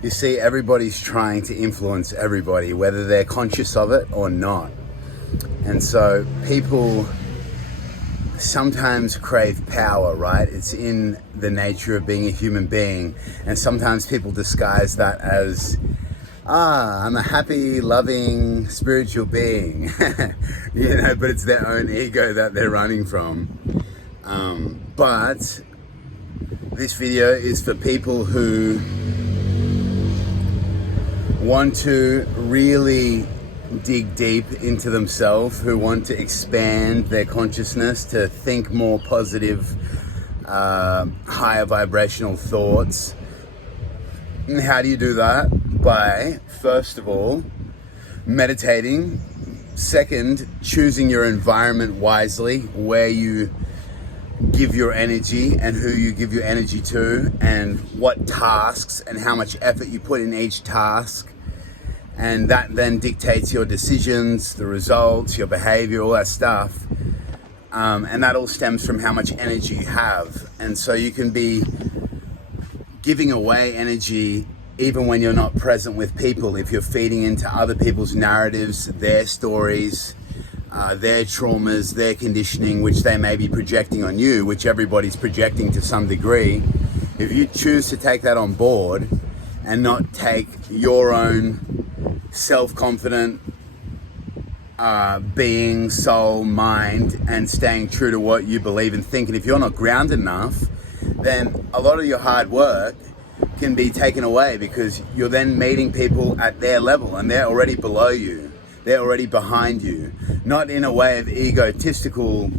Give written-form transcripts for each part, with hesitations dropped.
You see, everybody's trying to influence everybody, whether they're conscious of it or not. And so people sometimes crave power, right? It's in the nature of being a human being. And sometimes people disguise that as, I'm a happy, loving, spiritual being, but it's their own ego that they're running from. But this video is for people who want to really dig deep into themselves, who want to expand their consciousness, to think more positive, higher vibrational thoughts. And how do you do that? By, first of all, meditating. Second, choosing your environment wisely, where you give your energy and who you give your energy to, and what tasks and how much effort you put in each task. And that then dictates your decisions, the results, your behavior, all that stuff. And that all stems from how much energy you have. And so you can be giving away energy even when you're not present with people, if you're feeding into other people's narratives, their stories, their traumas, their conditioning, which they may be projecting on you, which everybody's projecting to some degree. If you choose to take that on board and not take your own self-confident being, soul, mind, and staying true to what you believe and think, and if you're not grounded enough, then a lot of your hard work can be taken away, because you're then meeting people at their level and they're already below you. They're already behind you. Not in a way of egotistical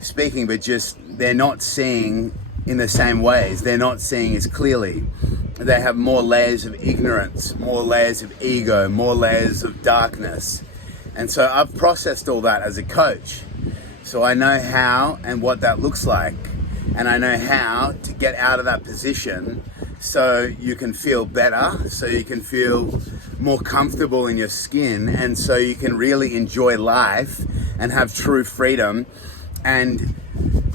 speaking, but just they're not seeing in the same ways. They're not seeing as clearly. They have more layers of ignorance, more layers of ego, more layers of darkness. And so I've processed all that as a coach. So I know how and what that looks like. And I know how to get out of that position so you can feel better, so you can feel more comfortable in your skin, and so you can really enjoy life and have true freedom and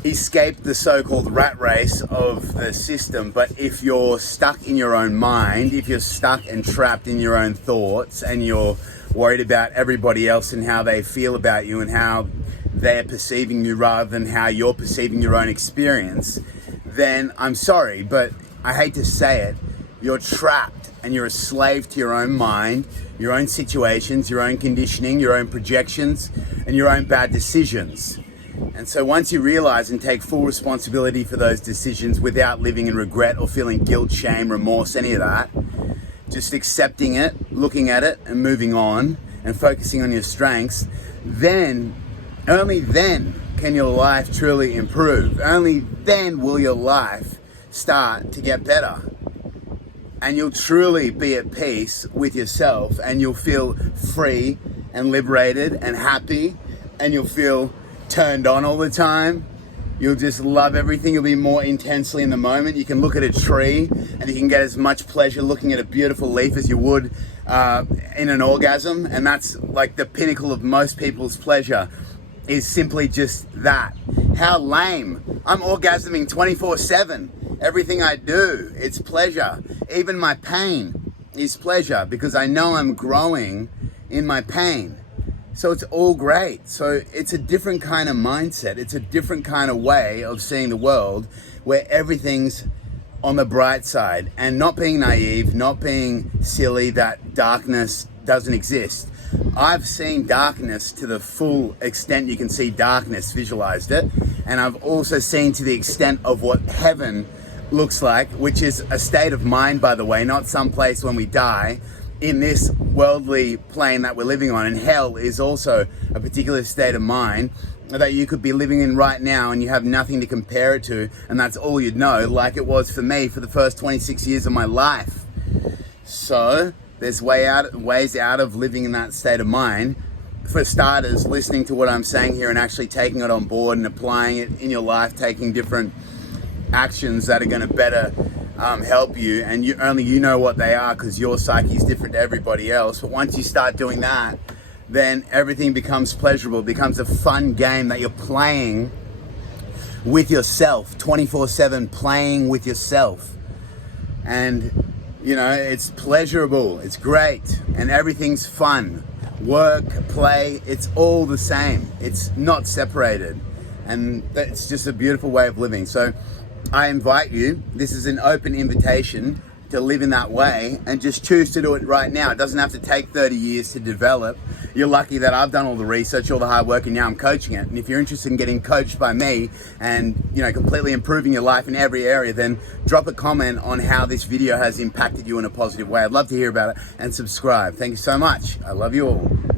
escape the so-called rat race of the system. But if you're stuck in your own mind, if you're stuck and trapped in your own thoughts, and you're worried about everybody else and how they feel about you and how they're perceiving you rather than how you're perceiving your own experience, then I'm sorry, but I hate to say it, you're trapped and you're a slave to your own mind, your own situations, your own conditioning, your own projections, and your own bad decisions. And so once you realize and take full responsibility for those decisions without living in regret or feeling guilt, shame, remorse, any of that, just accepting it, looking at it and moving on and focusing on your strengths, then, only then can your life truly improve. Only then will your life start to get better. And you'll truly be at peace with yourself, and you'll feel free and liberated and happy, and you'll feel turned on all the time. You'll just love everything. You'll be more intensely in the moment. You can look at a tree and you can get as much pleasure looking at a beautiful leaf as you would in an orgasm. And that's like the pinnacle of most people's pleasure, is simply just that. How lame. I'm orgasming 24/7. Everything I do, it's pleasure. Even my pain is pleasure, because I know I'm growing in my pain. So it's all great. So it's a different kind of mindset. It's a different kind of way of seeing the world, where everything's on the bright side, and not being naive, not being silly that darkness doesn't exist. I've seen darkness to the full extent you can see darkness, visualized it. And I've also seen to the extent of what heaven looks like, which is a state of mind, by the way, not some place when we die, in this worldly plane that we're living on. And hell is also a particular state of mind that you could be living in right now, and you have nothing to compare it to, and that's all you'd know, like it was for me for the first 26 years of my life. So there's ways out of living in that state of mind. For starters, listening to what I'm saying here and actually taking it on board and applying it in your life, taking different actions that are going to better help you, and only you know what they are, because your psyche is different to everybody else. But once you start doing that, then everything becomes pleasurable, becomes a fun game that you're playing with yourself, 24/7, playing with yourself. And You know, it's pleasurable, it's great, and everything's fun. Work, play, it's all the same. It's not separated. And that's just a beautiful way of living. So I invite you, this is an open invitation to live in that way, and just choose to do it right now. It doesn't have to take 30 years to develop. You're lucky that I've done all the research, all the hard work, and now I'm coaching it. And if you're interested in getting coached by me and, you know, completely improving your life in every area, then drop a comment on how this video has impacted you in a positive way. I'd love to hear about it, and subscribe. Thank you so much. I love you all.